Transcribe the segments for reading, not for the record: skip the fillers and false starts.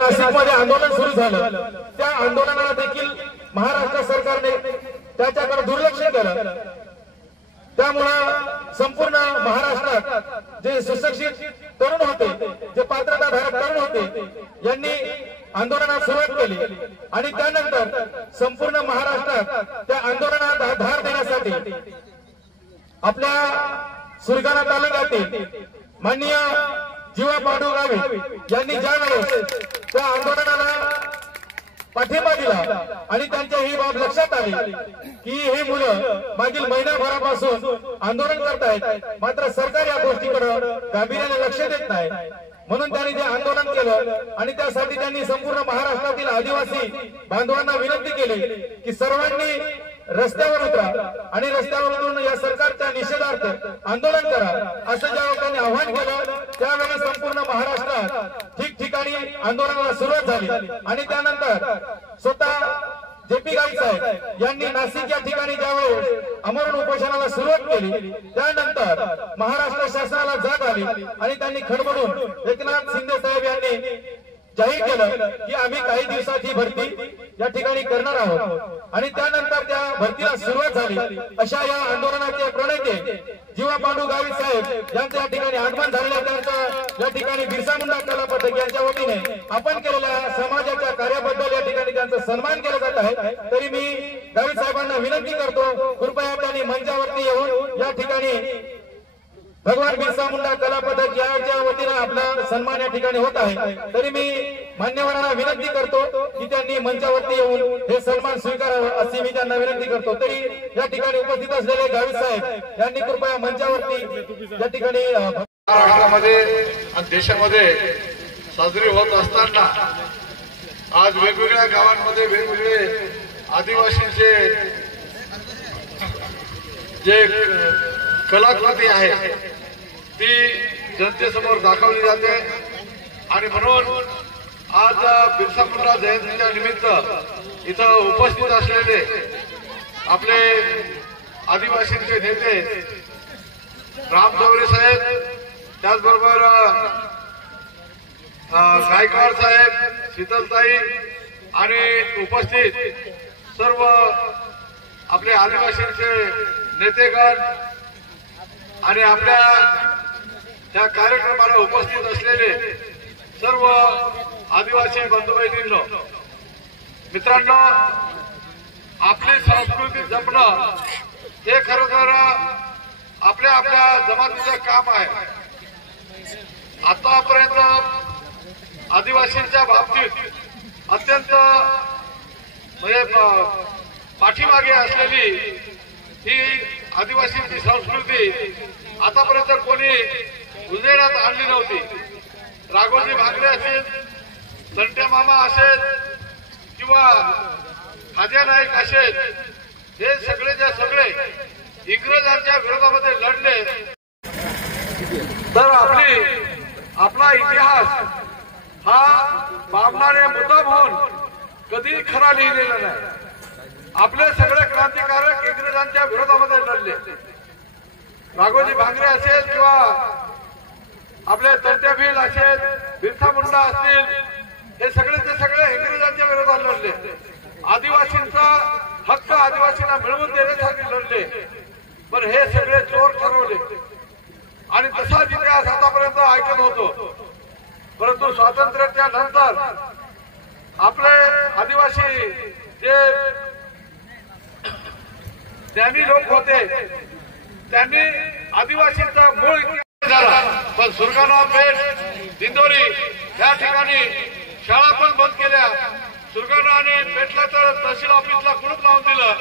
नाशिकमध्ये आंदोलन सुरू झालं, त्या आंदोलनाला देखील महाराष्ट्र सरकारने त्याच्याकडे दुर्लक्ष केलं। त्यामुळे संपूर्ण महाराष्ट्रात जे सुशिक्षित तरुण होते, जे पात्रताधारक तरुण होते, यांनी आंदोलनाला सुरुवात केली आणि त्यानंतर संपूर्ण महाराष्ट्रात त्या आंदोलनाला धार देण्यासाठी आपल्या सुरगाणा तालुक्यातील माननीय जीवा पांडू गावित यांनी ज्यावेळेस त्या आंदोलनाला पाठिंबा दिला आणि त्यांच्या ही बाब लक्षात आली की ही मुलं मागील महिनाभरापासून आंदोलन करतायत, मात्र सरकार या गोष्टीकडे गांभीर्याने लक्ष देत नाही। म्हणून त्यांनी जे आंदोलन केलं आणि त्यासाठी त्यांनी संपूर्ण महाराष्ट्रातील आदिवासी बांधवांना विनंती केली की सर्वांनी रस्त्यावर उतरा आणि रस्त्यावर उतरून या सरकारच्या निषेधार्थ आंदोलन करा, असं ज्यावेळी त्यांनी आवाहन केलं त्यावेळी संपूर्ण महाराष्ट्रात ठिकठिकाणी आंदोलनाला सुरुवात झाली आणि त्यानंतर स्वतः जेपी गावित साहेब यांनी नाशिक या ठिकाणी ज्यावेळी आमरण उपोषणाला सुरुवात केली त्यानंतर महाराष्ट्र शासनाला जाग आली आणि त्यांनी खडबडून एकनाथ शिंदे साहेब यांनी जाहीर केलं की आम्ही काही दिवसात ही भरती या ठिकाणी करणार आहोत आणि त्यानंतर त्या भरतीला सुरुवात झाली। अशा या आंदोलनाचे प्रणेते जीवा पांडू गावित साहेब यांच्या ठिकाणी आगमन झालेल्या त्यांचं या ठिकाणी बिरसा मुंडा कला पथक यांच्या वतीने आपण केलेल्या समाजाच्या कार्याबद्दल या ठिकाणी त्यांचा सन्मान केला जात आहे। तरी मी गावित साहेबांना विनंती करतो, कृपया त्यांनी मंचावरती येऊन या ठिकाणी भगवान बिरसा मुंडा कला पथक यांच्या वतीने आपला सन्मान या ठिकाणी होत आहे। तरी मी मान्यवरांना विनंती करतो की त्यांनी मंचावरती येऊन हे सन्मान स्वीकारावं अशी मी त्यांना विनंती करतो। तरी या ठिकाणी उपस्थित असलेले गावित साहेब यांनी कृपया मंचावरती या ठिकाणी महाराष्ट्रामध्ये आणि देशामध्ये साजरी होत असताना आज वेगवेगळ्या गावांमध्ये वेगवेगळे आदिवासींचे जे कलाकृती आहे ती जनतेसमोर दाखवली जाते आणि म्हणून आज बिरसा मुंडा जयंतीच्या निमित्त इथं उपस्थित असलेले आपले आदिवासींचे नेते राम जवरे साहेब, त्याचबरोबर गायकवाड साहेब, शीतलताई आणि उपस्थित सर्व आपले आदिवासींचे नेतेगण आणि आपल्या त्या कार्यक्रमाला उपस्थित असलेले सर्व आदिवासी बंधू भगिनींनो, मित्रांनो, आपली संस्कृती जपणं हे खरं तर आपल्या आपल्या जमातीचं काम आहे। आतापर्यंत आदिवासींच्या बाबतीत अत्यंत म्हणजे पाठीमागे असलेली ही आदिवासींची संस्कृती आतापर्यंत कोणी उजेडात आणली नव्हती। राघोजी भांगरे असेल, संट्या मामा असेल किंवा खाज्या नाईक असेल, हे सगळेच्या सगळे इंग्रजांच्या विरोधामध्ये लढले। तर आपला इतिहास हा बाबणारे मुद्दाम होऊन कधी खरा लिहिलेला नाही। आपले सगळे क्रांतिकारक इंग्रजांच्या विरोधामध्ये लढले। राघोजी भांगरे असेल किंवा आपले तंट्या भील असेल, बिरसा मुंडा असतील, हे सगळेचे सगळे इंग्रजांच्या विरोधात लढले। आदिवासींचा हक्क आदिवासींना मिळवून देण्यासाठी लढले, पण हे सगळे चोर ठरवले आणि तसाच इतिहास आतापर्यंत ऐकत होतो। परंतु स्वातंत्र्याच्या नंतर आपले आदिवासी जे ज्ञानी लोक होते त्यांनी आदिवासींचा मूळ झाला, पण सुरगाणा, पेठ, दिंडोरी या ठिकाणी शाळा पण बंद केल्या। सुरगाणा आणि पेठला तर तहसील ऑफिसला कुलूप लावून दिलं,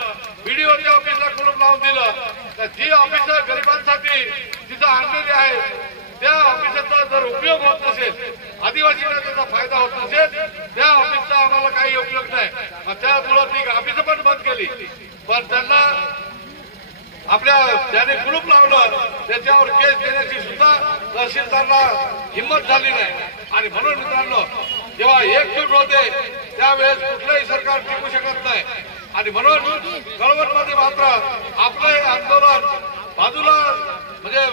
बीडीओच्या ऑफिसला कुलूप लावून दिलं। तर जी ऑफिस गरिबांसाठी जिथं आणलेली आहे त्या ऑफिसचा जर उपयोग होत नसेल, आदिवासींना त्याचा फायदा होत नसेल, त्या ऑफिसचा आम्हाला काही उपयोग नाही। त्यामुळे ती ऑफिस पण बंद केली, पण त्यांना आपल्या ज्याने कुलूप लावलं त्याच्यावर केस देण्याची सुद्धा तहसीलदारला हिंमत झाली नाही। आणि म्हणून मित्रांनो, जेव्हा एकजूट होते त्यावेळेस कुठलंही सरकार टिकू शकत नाही। आणि म्हणून कळवणमध्ये मात्र आपलं आंदोलन बाजूला म्हणजे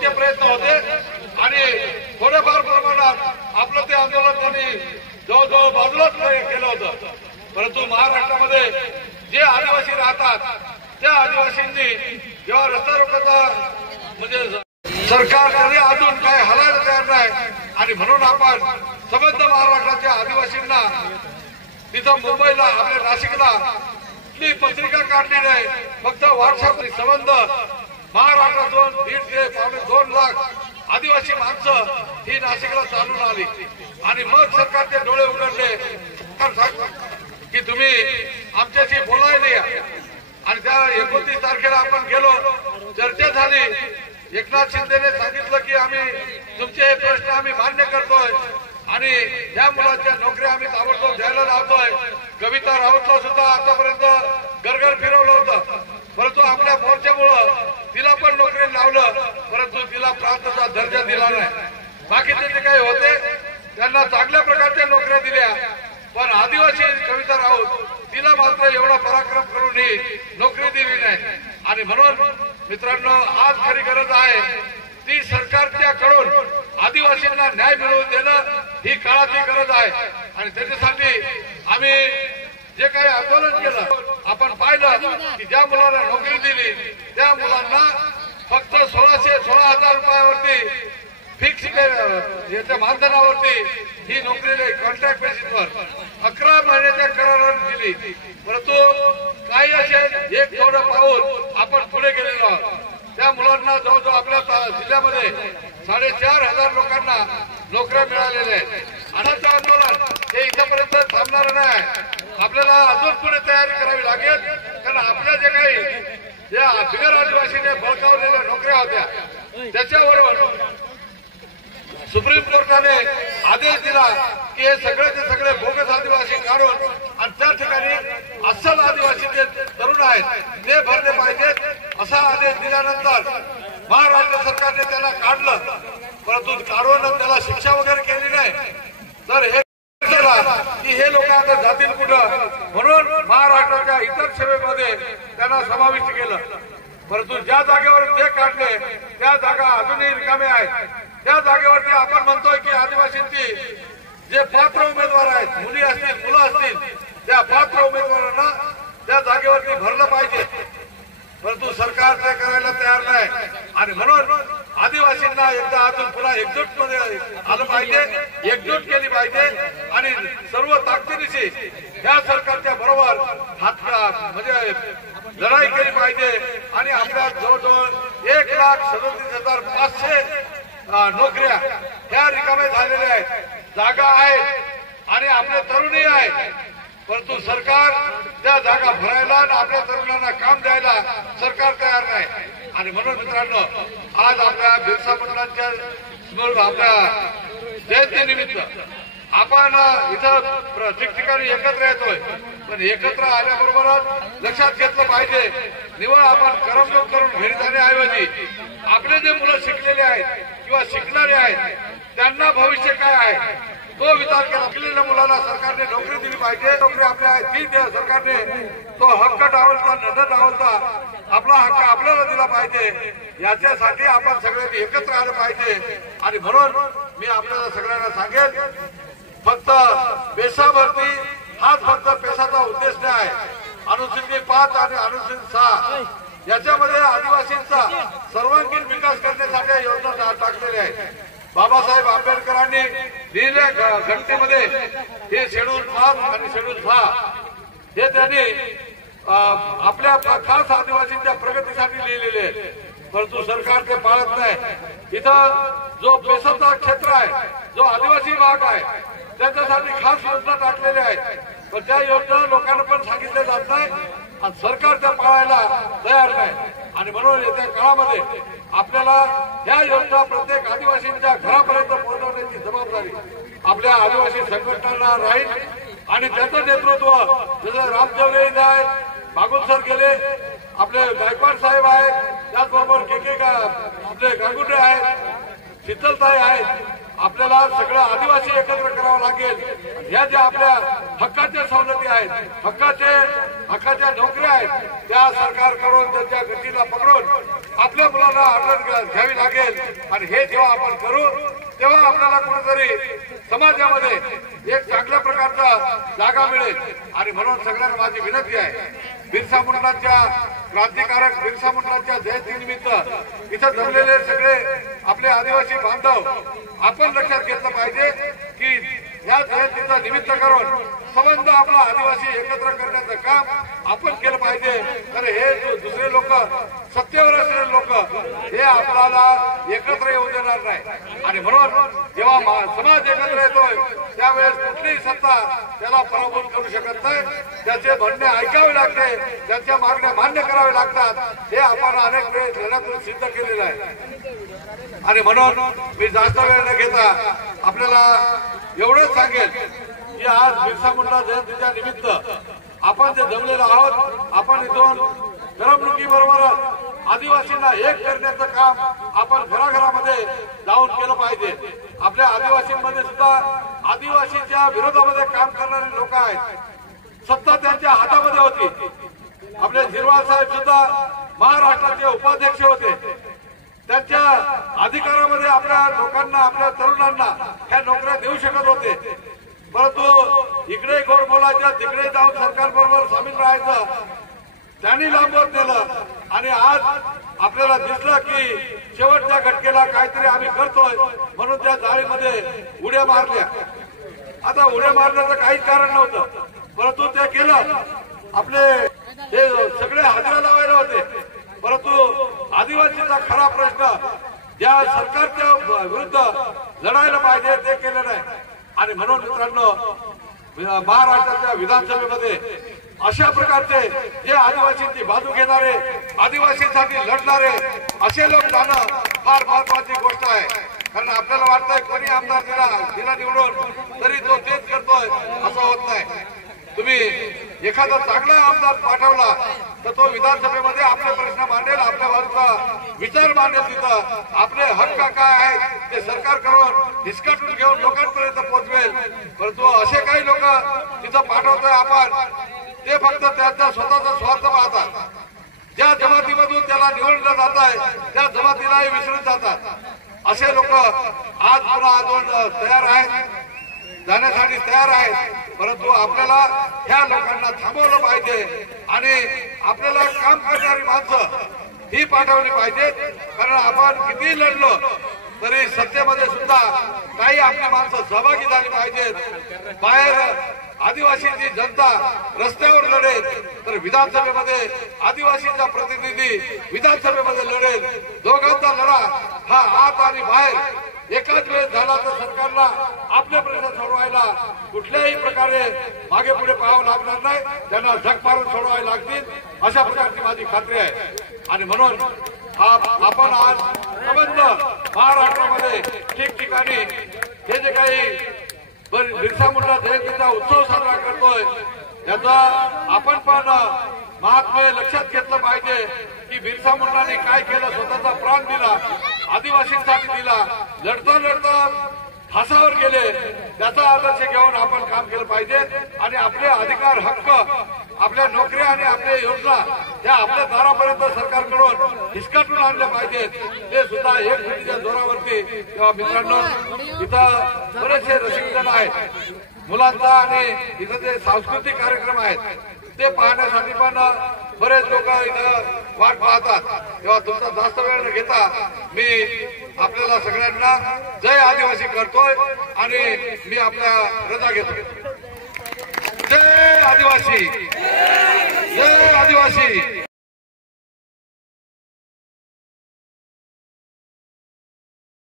शक्य प्रयत्न होते आणि थोड्याफार प्रमाणात आपलं ते आंदोलन त्यांनी जवळजवळ बाजूलाच केलं होतं. परंतु महाराष्ट्रामध्ये जे आदिवासी राहतात त्या आदिवासींनी जेव्हा रस्ता रोकोचा म्हणजे सरकार तरी अजून काय हलायला तयार नाही आणि म्हणून आपण संबंध महाराष्ट्राच्या आदिवासींना तिथं मुंबईला आपल्या नाशिकला कुठली पत्रिका काढली नाही. फक्त व्हॉट्सअप संबंध महाराष्ट्रातून 1.5 ते 2 लाख आदिवासी माणसं ही नाशिकला चालून आली आणि मग सरकारचे डोळे उघडले की तुम्ही आमच्याशी बोलायला या. आणि त्या 29 तारखेला आपण गेलो, चर्चा झाली. एकनाथ शिंदेने सांगितलं की आम्ही तुमचे हे प्रश्न आम्ही मान्य करतोय आणि त्या मुलांच्या नोकऱ्या आम्ही ताबडतोब द्यायला लावतोय. कविता राऊतला सुद्धा आतापर्यंत घरघर फिरवलं होतं, परंतु आपल्या मोर्चामुळं तिला पण नोकरी लावलं, परंतु तिला प्रांताचा दर्जा दिला नाही. बाकीचे जे काही होते त्यांना चांगल्या प्रकारच्या नोकऱ्या दिल्या, पण आदिवासी कविता राऊत तिला मात्र एवढा पराक्रम करूनही नोकरी दिली नाही. आणि म्हणून मित्रांनो, आज खरी गरज आहे ती सरकारच्याकडून आदिवासींना न्याय मिळवून देणं ही काळाची गरज आहे. आणि त्याच्यासाठी आम्ही जे काही आंदोलन केलं, आपण पाहिलं की ज्या मुलांना नोकरी दिली त्या मुलांना फक्त 16,000 रुपयावरती फिक्स याच्या मानधनावरती ही नोकरी कॉन्ट्रॅक्ट बेसिसवर 11 महिन्याच्या कराराने दिली. परंतु काही असे एक थोडं पाऊल आपण पुढे गेलेलो आहोत. त्या मुलांना जवळजवळ आपल्या जिल्ह्यामध्ये 4,500 लोकांना नोकऱ्या मिळालेल्या आहेत. अनाचं आंदोलन हे इथपर्यंत थांबणार नाही. आपल्याला अजून पुढे तयारी करावी लागेल, कारण आपल्या जे काही या बिगर आदिवासीने बळकावलेल्या नोकऱ्या होत्या त्याच्यावर सुप्रीम कोर्टाने आदेश दिला की हे सगळेचे सगळे बोगस आदिवासी काढून आणि त्या ठिकाणी अस्सल आदिवासी जे तरुण आहेत ते भरले पाहिजेत असा आदेश दिल्यानंतर महाराष्ट्र सरकारने त्याला काढलं, परंतु काढून त्याला शिक्षा वगैरे केली नाही. तर हे की हे लोक आता जातील कुठं, म्हणून महाराष्ट्राच्या इतर सेवेमध्ये त्यांना समाविष्ट केलं. परंतु ज्या जागेवर ते काढले त्या जागा अजूनही रिकाम्या आहेत. त्या जागेवरती आपण म्हणतोय की आदिवासींची जे पात्र उमेदवार आहेत, मुली असतील मुलं असतील, त्या पात्र उमेदवारांना त्या जागेवरती भरलं पाहिजे, परंतु सरकार ते करायला तयार नाही. आणि म्हणून आदिवासींना एकदा अजून पुन्हा एकजूट मध्ये आलं पाहिजे, एकजूट केली पाहिजे आणि सर्व ताकदीनिशी या सरकारच्या बरोबर म्हणजे लढाई केली पाहिजे. आणि आपल्या जवळजवळ 1,37,500 नोकऱ्या ह्या रिकाम्या झालेल्या आहेत, जागा आहेत आणि आपले तरुणही आहेत, परंतु सरकार त्या जागा भरायला आणि आपल्या तरुणांना काम द्यायला सरकार तयार नाही. आणि म्हणून मित्रांनो, आज आपल्या बिरसा मुंडांच्या आपल्या जयंतीनिमित्त आपण इथं ठिकठिकाणी एकत्र येतोय, पण एकत्र आल्याबरोबरच लक्षात घेतलं पाहिजे निवड आपण करमणूक करून घरी जाण्याऐवजी आपले जे मुलं शिकलेले आहेत किंवा शिकणारे आहेत त्यांना भविष्य काय आहे तो विचार केला. शिकलेल्या मुलांना सरकारने नोकरी दिली पाहिजे. नोकरी आपल्या आहे ती द्या सरकारने, तो हक्क डावलता न डावलता आपला हक्क आपल्याला दिला पाहिजे. याच्यासाठी आपण सगळ्यांनी एकत्र आलं पाहिजे. आणि म्हणून मी आपल्याला सगळ्यांना सांगेल, फक्त पेशावरती हाच फक्त पेशाचा उद्देश नाही. अनुसूचित 5 आणि अनुसूचित 6 याच्यामध्ये आदिवासींचा सर्वांगीण विकास करण्यासाठी योजना टाकलेल्या आहेत. बाबासाहेब आंबेडकरांनी लिहिलेल्या घटनेमध्ये हे शेड्यूल 5 आणि शेड्यूल 6 हे त्यांनी आपल्या खास आदिवासींच्या प्रगतीसाठी लिहिलेले आहे, परंतु सरकार ते पाळत नाही. इथं जो पेशाचा क्षेत्र आहे, जो आदिवासी भाग आहे, त्याच्यासाठी खास योजना टाकलेल्या आहेत, पण त्या योजना लोकांना पण सांगितल्या जात नाही आणि सरकार त्या पाळायला तयार नाही. आणि म्हणून येत्या काळामध्ये आपल्याला या योजना प्रत्येक आदिवासींच्या घरापर्यंत पोहोचवण्याची जबाबदारी आपल्या आदिवासी संघटनांना राहील. आणि त्याचं नेतृत्व जसं रामदेवरे आहेत, बागुल सर गेले, आपले गायकवाड साहेब आहेत, त्याचबरोबर आपले गांगुटे आहेत, शीतलताई आहेत, आपल्याला सगळं आदिवासी एकत्र करावं लागेल। ह्या ज्या आपल्या हक्काच्या सवलती आहेत, हक्काच्या नोकऱ्या आहेत, त्या सरकारकडून त्यांच्या गतीला पकडून आपल्या मुलांना ऑर्डर घ्यावी लागेल। आणि हे जेव्हा आपण करू तेव्हा आपल्याला कुठेतरी समाजामध्ये एक चांगल्या प्रकारचा जागा मिळेल। आणि म्हणून सगळ्यांना माझी विनंती आहे, बिरसा मुंडांच्या क्रांतिकारक बिरसा मुंडांच्या जयंतीनिमित्त इथं जमलेले सगळे आपले आदिवासी बांधव आपण लक्षात घेतलं पाहिजे की या जयंतीचं निमित्त करून संबंध आपला आदिवासी एकत्र करण्याचं काम आपण केलं पाहिजे। तर हे दुसरे लोक, सत्तेवर असलेले लोक, हे आपल्याला एकत्र येऊ देणार नाही। आणि म्हणून जेव्हा समाज एकत्र येतोय त्यावेळेस कुठलीही सत्ता त्याला पराभूत करू शकत नाही। त्याचे म्हणणे ऐकावे लागते, त्यांच्या मागण्या मान्य करावे लागतात। हे आपण अनेक वेळेस लढ्यातून सिद्ध केलेलं आहे। आणि म्हणून मी जास्त वेळ न घेता आपल्याला एवढंच सांगेल की आज बिरसा मुंडा जयंतीच्या निमित्त आपण जे जमलेलो आहोत, आपण इथून करमणुकीबरोबर आदिवासींना एक करण्याचं काम आपण घराघरामध्ये जाऊन केलं पाहिजे। आपल्या आदिवासींमध्ये सुद्धा आदिवासीच्या विरोधामध्ये काम करणारे लोक आहेत। सत्ता त्यांच्या हातामध्ये होती। आपले झिरवाळ साहेब सुद्धा महाराष्ट्राचे उपाध्यक्ष होते। त्यांच्या अधिकारामध्ये आपल्या लोकांना, आपल्या तरुणांना ह्या नोकऱ्या देऊ शकत होते, परंतु इकडे गोड बोलायचं, तिकडे जाऊन सरकारबरोबर सामील राहायचं, त्यांनी लांबवत नेलं। आणि आज आपल्याला दिसलं की शेवटच्या घटकेला काहीतरी आम्ही करतोय म्हणून त्या जाळीमध्ये उड्या मारल्या। आता उड्या मारण्याचं काहीच कारण नव्हतं, परंतु ते केलं। आपले हे सगळे हाजरा लावायला होते, परंतु आदिवासीचा खरा प्रश्न ज्या सरकारच्या विरुद्ध लढायला पाहिजे ते केलं नाही। आणि म्हणून मित्रांनो, महाराष्ट्राच्या विधानसभेमध्ये अशा प्रकारचे जे आदिवासींची बाजू घेणारे, आदिवासींसाठी लढणारे असे लोक जाणं फार महत्वाची गोष्ट आहे। कारण आपल्याला वाटतंय कोणी आमदार दिला निवडून तरी तो तेच करतोय, असं होत नाही। तुम्ही एखादा चांगला आमदार पाठवला तर तो विधानसभेमध्ये आपले प्रश्न मांडेल, आपल्या बाजूचा विचार मांडेल, तिथं आपले हक्क काय आहेत ते सरकारकडून हिसकाटून घेऊन लोकांपर्यंत पोहोचवेल। परंतु असे काही लोक तिथं पाठवतोय आपण, ते फक्त त्यांचा स्वतःचा स्वार्थ पाहतात। ज्या जमातीमधून त्याला निवडलं जात आहे त्या जमातीलाही विसरून जातात। असे लोक आज पुन्हा आंदोलन तयार आहेत, जाण्यासाठी तयार आहेत, परंतु आपल्याला ह्या लोकांना थांबवलं पाहिजे। आणि आपल्याला काम करणारी माणसं ही पाठवली पाहिजेत। कारण आपण किती लढलो तरी सत्तेमध्ये सुद्धा काही आपली माणसं सहभागी झाली पाहिजेत। बाहेर आदिवासींची जनता रस्त्यावर लढेल तर विधानसभेमध्ये आदिवासींचा प्रतिनिधी विधानसभेमध्ये लढेल। दोघांचा लढा हा आत आणि बाहेर एकाच वेळेस झाला तर सरकारला आपले प्रश्न सोडवायला कुठल्याही प्रकारे मागे पुढे पाहावं लागणार नाही, त्यांना झक मारून सोडवायला लागतील, अशा प्रकारची माझी खात्री आहे। आणि म्हणून आपण आज संबंध महाराष्ट्रामध्ये ठिकठिकाणी हे जे काही बिरसा मुंडा जयंतीचा उत्सव साजरा करतोय याचा आपण पण महात्म्य लक्षात घेतलं पाहिजे की बिरसा मुंडांनी काय केलं, स्वतःचा प्राण दिला, आदिवासींसाठी दिला, लढता लढता फासावर गेले, त्याचा आदर्श घेऊन आपण काम केलं पाहिजे। आणि आपले अधिकार, हक्क, आपल्या नोकऱ्या आणि आपल्या योजना या आपल्या दारापर्यंत सरकारकडून हिसकाटून आणल्या पाहिजेत, ते सुद्धा एक पिढीच्या जोरावरती। तेव्हा मित्रांनो, इथं बरेचसे रसिकजन आहेत मुलांचा, आणि इथं जे सांस्कृतिक कार्यक्रम आहेत ते पाहण्यासाठी पण बरेच लोक इथं वाट पाहतात। तेव्हा तुमचा जास्त वेळ न घेता मी आपल्याला सगळ्यांना जय आदिवासी करतोय आणि मी आपल्या रजा घेतो। जय आदिवासी, जय आदिवासी।